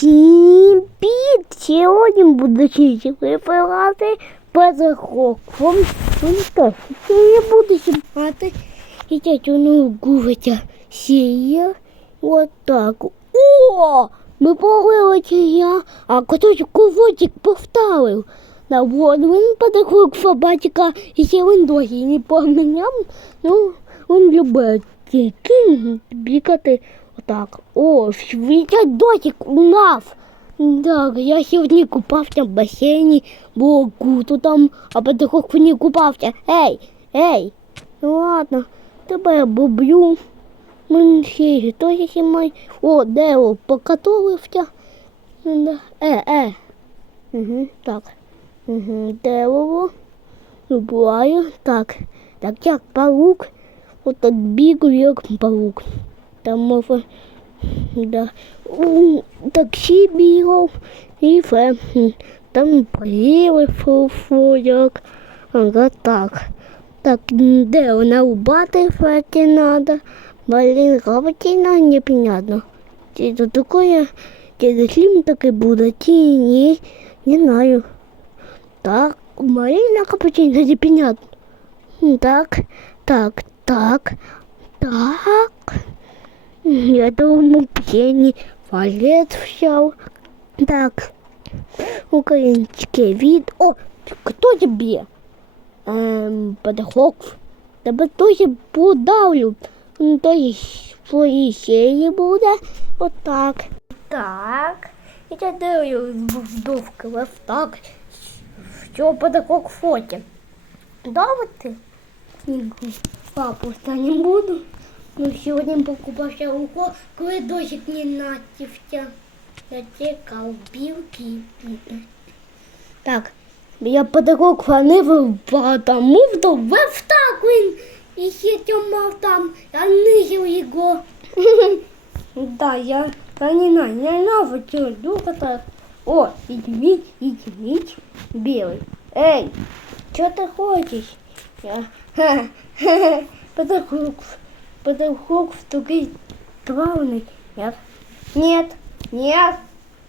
Всім під! Сьогодні буду вибирати педагогом. Ну я буду знімати і тятю ногу витя сіє. Вот так. О! Ми повеличі я, а хтось ковотик поставив. На вот він педагог фабатика, і ще він досі не поміняв. Ну, він любить бігати отак. О, світять досі у нас. Так, я сьогодні купався в басейні, було круто там, а педагог не купався. Ей, ей, ну ладно, тебе я бублю. Мен ще теж сімай. О, дерево покатовився. Да. Е, е. Угу, так. Угу, дерево. Зубраю. Так. Так, як паук. От тут бігаю, як паук. Там може. Да. У таксі бігав. І все. Там приїли фу. Ага, так. Так, де вона убати феті надо? Блин, капотина непонятно. Это такое, это фильм такой будет, и не, не знаю. Так, Марина капучино непонятно. Так, так, так, так. Я думаю, пьяный валет взял. Так, украинский вид. О, кто тебе? Эм, педагог. Тебе тоже подавлю. То есть свої сеї буде. Отак. Так. І я даю вдовкивав так. Що педагог фоті. Давати? Папу не буду. Ну, сьогодні покупався уго, коли дощик не натівся. Я тікав білки. Так, я педагог фанив, тому що вев так він. І ще тьомав там, я низив його. Да, я понимаю, не надо что так. О, идемить, идемить, белый. Эй, что ты хочешь? Я, педагог, педагог такой главный. Нет, нет, нет,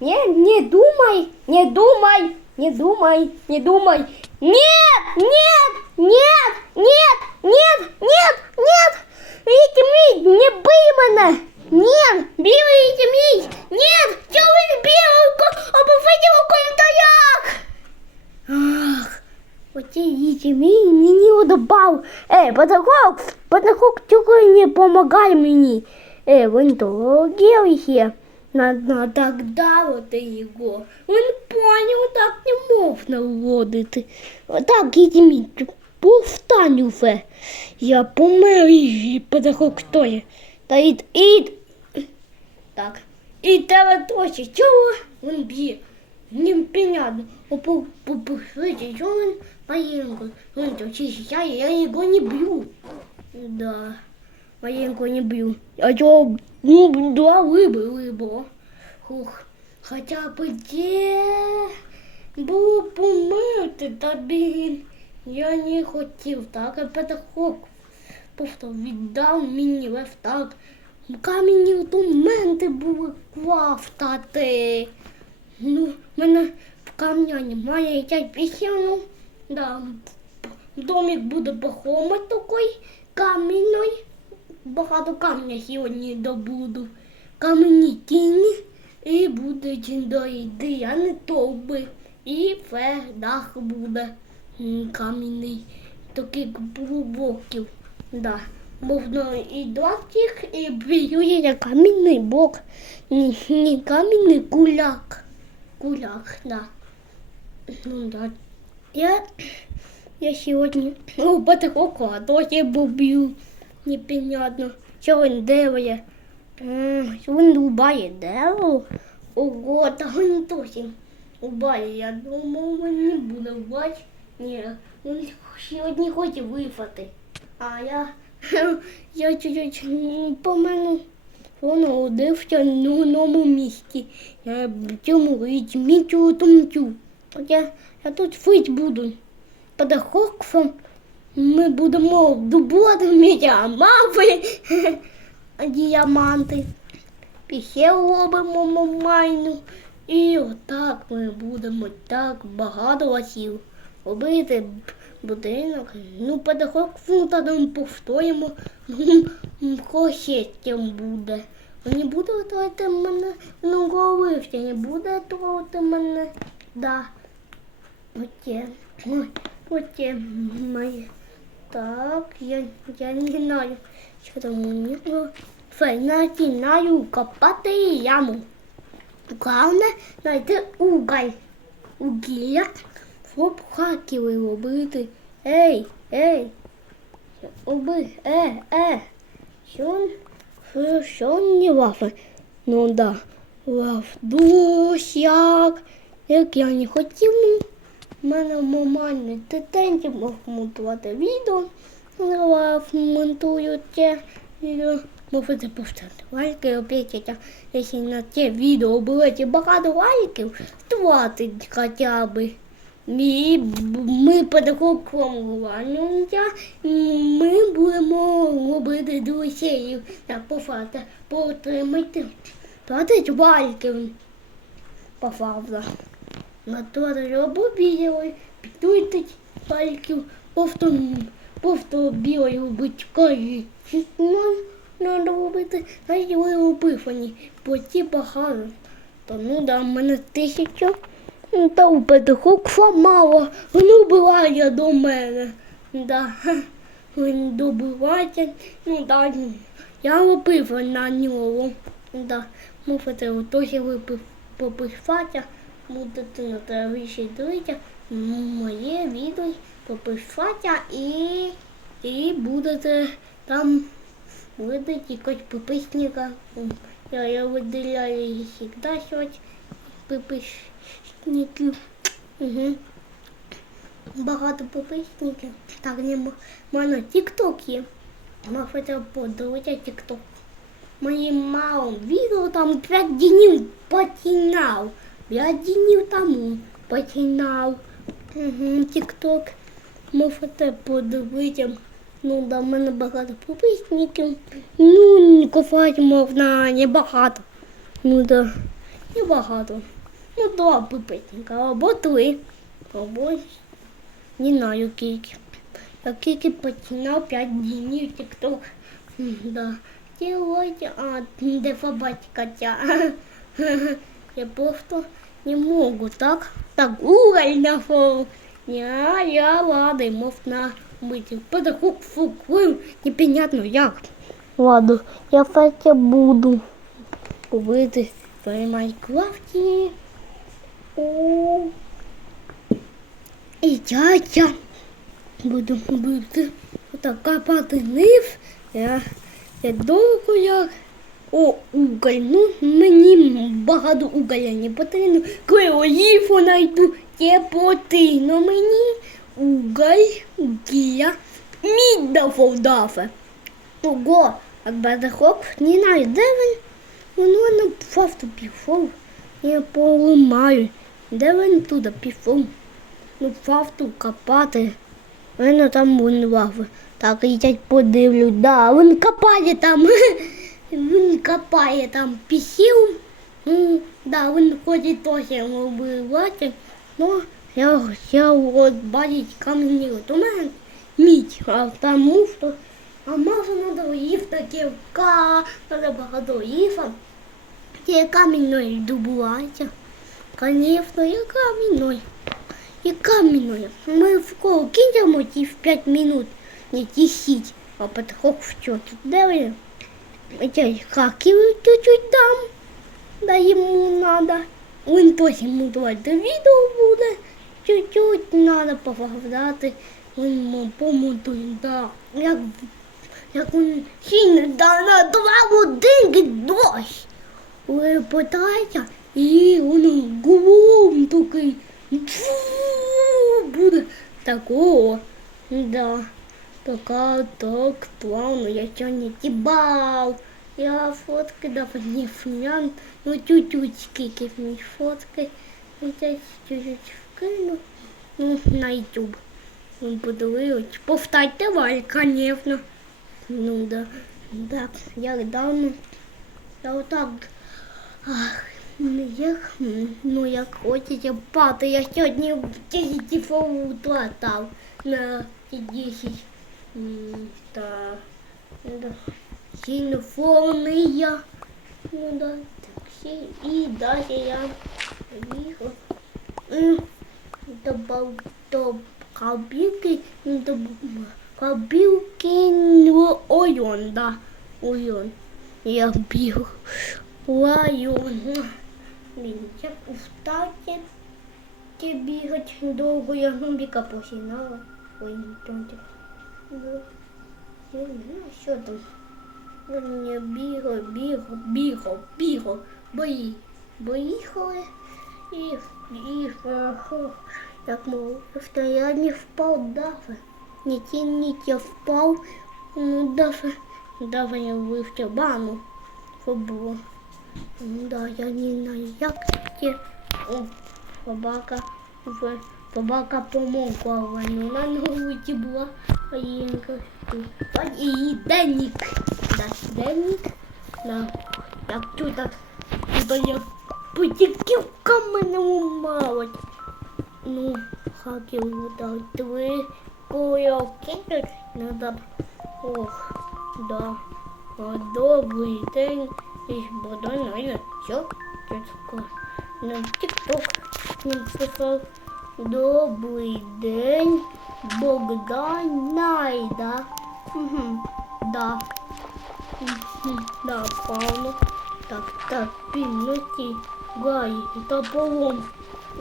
нет, не думай, не думай, не думай, не думай. Нет, нет, нет, нет, нет, нет, нет. Віть не бий мене. Ні, білий мій. Ні, чого він білий? Обов'язково в коментарях. Ах, оці діти мій мені удобав. Ей, педагог, педагог чого не помагай мені. Ей, він того є. Надо так давати його. Він поняв, так не можна вводити. Отак, ідіть, повстань уже. Я помер і педагог стоє. Та ід, ід. Так. І тебе точі, чого він б'є? Непонятно. Опу, попушите, чого він маленько? Він точі сяє, я його не б'ю. Да. Маленько не б'ю. А чого, ну, два вибили, бо. Хух. Хоча б де було померти, та блін. Я не хотів, так, а педагог просто віддав мені лев так. Камінні документи були крафтати. Ну, в мене камня немає, я пісяну. Да. Домик буде похомий такий камінний. Багато камня сьогодні добуду. Кам'яні тіні і будуть дойди, а не товби. І все, дах буде м, кам'яний, такий глибокий. Да. Можна і дощик, і б'ює я кам'яний блок. Не, не кам'яний куляк. Куляк, да. Ну да. Я, я сьогодні у потихоку, а досі буб'ю. Непонятно. Що він Що він рубає дерево? Ого, та він досі рубає. Я думав, він не буде рубати. Ні, він сьогодні хоче вифати. А я, я чуть-чуть м, помину. Воно одився на одному місці. Я в цьому візьміть тумцю. Я, я тут фить буду. Педагогом ми будемо добувати діаманти. Діаманти. піщеру робимо нормальну. І отак ми будемо так багато разів робити будинок. Ну, педагог та там повторимо. Хощестям буде. Не буде трогати мене, ну не буде трогати мене. Да. Оте. Оте моє. Так, я, я не знаю, що там у нього. Все, починаю копати яму. Головне знайти уголь. Угілля, щоб хакери робити. Ей, ей. Оби, е, е. Що, що, не вафа? Ну да, ваф, дощ, як. Як я не хотів, в мене нормальний тетенті мог монтувати відео. Монтую те відео. Можете повторити лайки, опять, якщо на те відео було багато лайків, 20 хоча б. І ми педагогування, ми будемо робити друзів. Так, по факту, потримайте 20 лайків. По. На то робу відео, підтуйтесь лайків, повтор, повтор білої. Нам треба робити, навіть ви описані, бо ті багато. То ну да, в мене тисяча. Та у педагога мало, воно вбиває до мене. Да. Він добивається, ну да, я лупив на нього. Да. Мусите теж випив пописати, будете на телевізі дивитися моє відео пописати і, і будете там видати якось підписника. Я, я виділяю завжди щось підписників. Угу. Багато підписників. Так, не в мене тік-ток є. Можете подивитися тік-ток. Мало відео там 5 днів починав. 5 днів тому починав. Тік-ток. Можете подивитися. Ну, да, в мене багато підписників. Ну, не копати можна небагато. Ну да, небагато. Ну, два підписника, або три, або не знаю скільки. Я тільки починав 5 днів тік-ток. Да. Делайте, а де побачка ця. Я просто не можу, так? Так, уголь нашел. Я, я ладно, можна бути. Педагог фуквив, непонятно як. Ладно, я так буду робити в Майнкрафті. О. І тятя буду бити. Отак копати нив. Я, я довго як. О, уголь. Ну, мені багато уголя не потрібно. Коли оліву знайду, те потрібно мені. Уголь, угілля, мідь дафов дафе. Ого, а бедахоп не знаю, де він? Воно на просто пішов. Я поламаю. Де він туди пішов? Ну, фавту копати. Він там бунував. Так, я подивлю. Да, він копає там. Він копає там пісів. Ну, да, він ходить теж вбивати. Ну, я, я от бачить камінь. От у мене мідь, а тому що а може надо їв таке треба багато їфа. Ті камінної добувається. Конечно, я камінной. І камінної. Ми в коло кинемо ті в 5 минут, не тісіть, а потихок в чоту. Я хаків чуть-чуть дам. Да йому надо. Він йому давати відео буде. Чуть-чуть надо поваждати. Він помонтує, да. Як, як він сильно да, на два годинки дощ. Ви питаєте, і він гулом такий. Буде такого. Да. Така так плавно, я сьогодні тібав. Я фотки дав не флян, ну чуть-чуть скільки мені фотки. Я десь чуть-чуть вкину. Ну, на YouTube. Ну, подивились. Повтайте валь, конечно. Ну да. Так, я давно. Я отак Ах, ну як, ну як хочеться спати. Я сьогодні в 10 часов утра став на 10. М, Та, да. Сильно формий я. Ну да, так, си- і далі я поїхав. М, До, бал- до кабілки, до кабілки, ну, ойон, да, ойон. Я біг. Лаю. Блін, як устати ти бігати довго, я гумбіка посінала. Ой, не тонте. Я не знаю, що там. Він я бігав, бігав, бігав, бої. Поїхали і, і як мов, що я не впав даже. Не тяніть, я впав, ну даже, даже я вивчив бану. Що? Ну да, я не знаю, як ті О, собака в собака помогла, ну на вулиці була воєнка. І її денник. Да, денник. Да. Як тут, так, тут я потіків каменем мало. Ну, хаків дав три кульоки тут надо. Ох, да. А, Добрий день. І Богдан, наверное, все, чітко. На тік-ток він писав. Добрий день, Богдан Найда. Угу, да. Да, правильно. Так, так, пільноті, гай, та полом.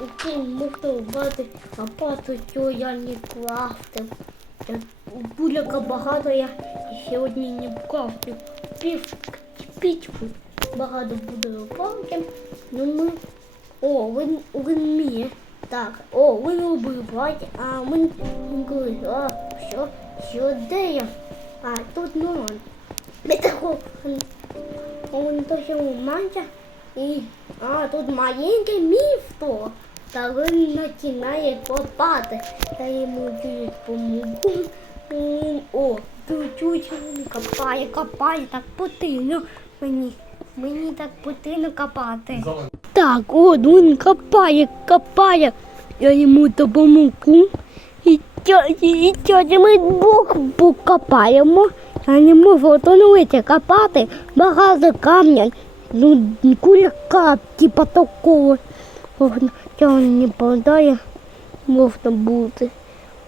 Яким мотивувати, а пасу цього я не кластив. Буляка багато я сьогодні не вкластив. Пів пічку багато буде палки. Ну ми. О, він, він вміє. Так, о, він убиває, а він говорить, а що, що де я? А тут ну он. Не такого. Он то що. І, а, тут маленьке місто. Та він починає копати. Та йому чуть помогу. О, чуть він копає, копає, так потрібно мені. Мені так потрібно копати. Так, от він копає, копає. Я йому допомогу. І тьоті, тьоті ми двох покопаємо. Я не можу втонувати копати багато камня. Ну, кулька, типа такого. Цього не подає. Можна бути.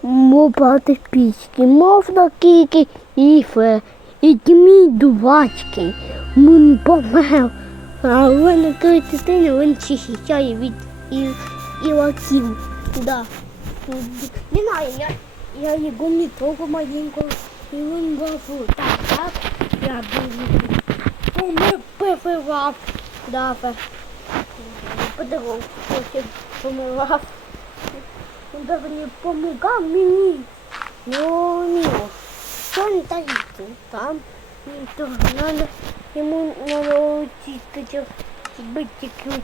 Мопати пічки, можна кіки і фе. І тімі дувачки. Він помер. А він критичний, він чищає від ілаків. Да. Не знаю, я, я його не трогав маленького. І він був так, так. Я думаю, помер пифивав. Да, фе. Подавав, потім помирав. Він не помогав мені. Ну, ні. Що не так там? То надо ему надо учиться быть тільки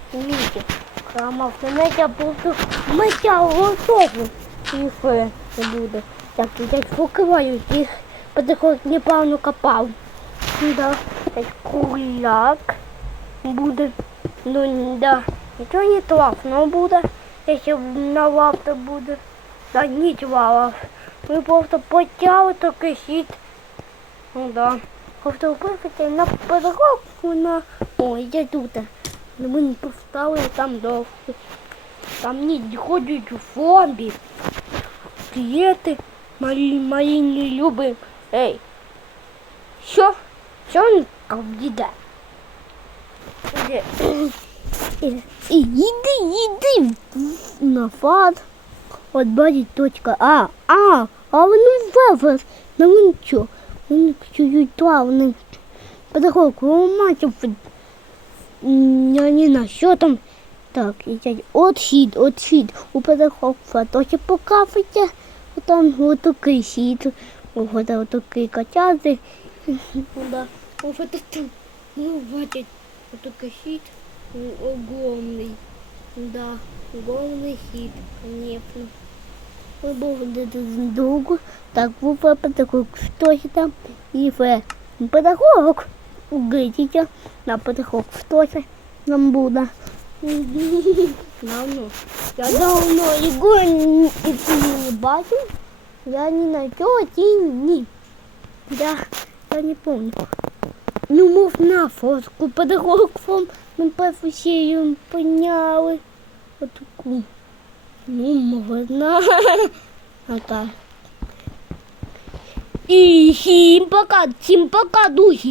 Храмав на я просто миття готову. І все не буде. Так, я покриваю їх, потихоньку неправильно копав. Да, так куляк буде. Ну, да, нічого не класно буде, якщо на лавта буде. Да, нічого. Ми просто потягли такий хід. Ну да. Просто випити на подготовку на... Ой, я тут. Ми поставили там довго. Там не ходять зомбі. Клієнти мої, мої не любимо. Ей. Що? Що він діде? Іди. Іди, іди на фад. От бачить точка. А, а, а вони вивез. Ну він що? Він чуть плавний. Подохолку, мать, я не знаю, що там. Так, і отхід, отхід. У подохолку фотоки покафайте. Там отакий хід. Ось отакий котяти. Да. Ось тут, ну, бачить, отакий хід. Огромний. Да, огромний хід. Ми був довго, так був педагог, хтось там, і в педагог угидіться на педагог хтось, нам буде. Давно. Я давно його н- і ти не бачив. Я ні на тіні. Я, я не пам'ятаю. Ну, мов на фотку педагогом ми професію поняли. Отаку. Ну, можна. А так. І всім пока, всім пока, духи.